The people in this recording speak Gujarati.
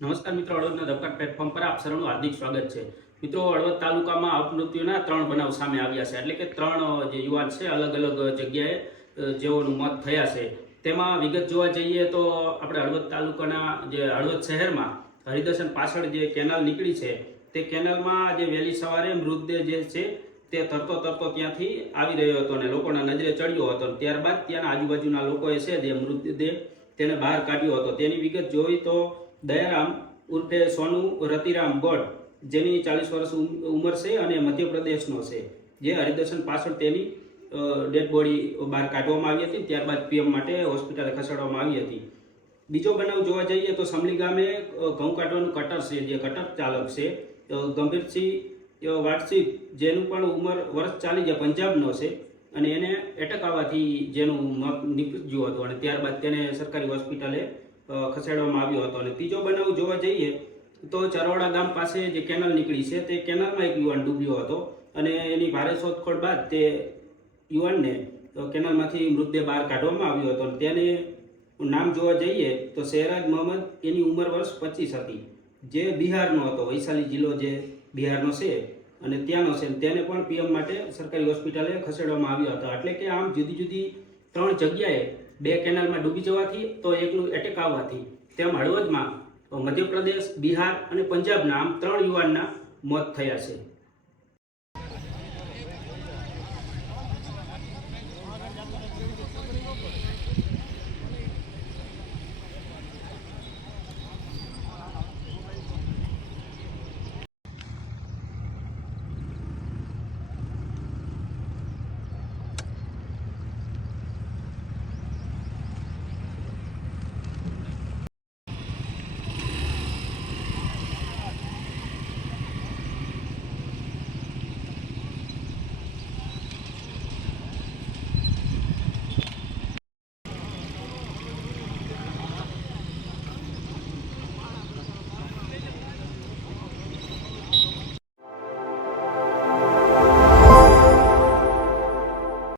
નમસ્કાર મિત્રો, હળવદના ધબકાર પ્લેટફોર્મ પર આપ સૌનું હાર્દિક સ્વાગત છે। મિત્રો, હળવદ તાલુકામાં અપમૃત્યુના 3 બનાવ સામે આવ્યા છે, એટલે કે 3 જે યુવાન છે અલગ અલગ જગ્યાએ જેઓનું મોત થયા છે। તેમાં વિગત જોવા જઈએ તો આપણે હળવદ તાલુકાના જે હળવદ શહેરમાં હરિદર્શન પાછળ જે કેનાલ નીકળી છે તે કેનાલમાં જે વહેલી સવારે મૃતદેહ જે છે તે તરતો ત્યાંથી આવી રહ્યો હતો અને લોકોના નજરે ચડ્યો હતો। ત્યારબાદ ત્યાંના આજુબાજુના લોકોએ છે જે મૃતદેહ તેને બહાર કાઢ્યો હતો। તેની વિગત જોઈ તો દયારામ ઉર્ફે સોનુ રતિરામ ગોડ, જેની 40 વર્ષ ઉંમર છે અને મધ્યપ્રદેશનો છે, જે હરિદર્શન પાછળ તેની ડેડ બોડી બહાર કાઢવામાં આવી હતી। ત્યારબાદ પીએમ માટે હોસ્પિટલે ખસેડવામાં આવી હતી। બીજો બનાવ જોવા જઈએ તો સમલી ગામે ઘઉં કાઢવાનું કટર છે, જે કટર ચાલક છે ગંભીરસિંહ વાટસી, જેનું પણ ઉંમર વર્ષ 40 પંજાબનો છે અને એને એટેક આવવાથી જેનું મોત નીપજ્યું હતું અને ત્યારબાદ તેને સરકારી હોસ્પિટલે ખસેડવામાં આવ્યો હતો। અને ત્રીજો બનાવ જોવા જઈએ તો ચરોડા ગામ પાસે જે કેનાલ નીકળી છે તે કેનાલમાં એક યુવાન ડૂબ્યો હતો અને એની ભારે શોધખોળ બાદ તે યુવાનને કેનાલમાંથી મૃતદેહ બહાર કાઢવામાં આવ્યો હતો। તેને નામ જોવા જઈએ તો શહેરાજ મોહમ્મદ, એની ઉંમર વર્ષ 25 હતી, જે બિહારનો હતો, વૈશાલી જિલ્લો જે બિહારનો છે અને ત્યાંનો છે। તેને પણ પીએમ માટે સરકારી હોસ્પિટલે ખસેડવામાં આવ્યો હતો। એટલે કે આમ જુદી જુદી 3 જગ્યાએ 2 કેનાલમાં ડૂબી જવાથી તો એકનું એટેક આવવાથી તેમ હળવદમાં મધ્યપ્રદેશ, બિહાર અને પંજાબના આમ 3 યુવાનના મોત થયા છે।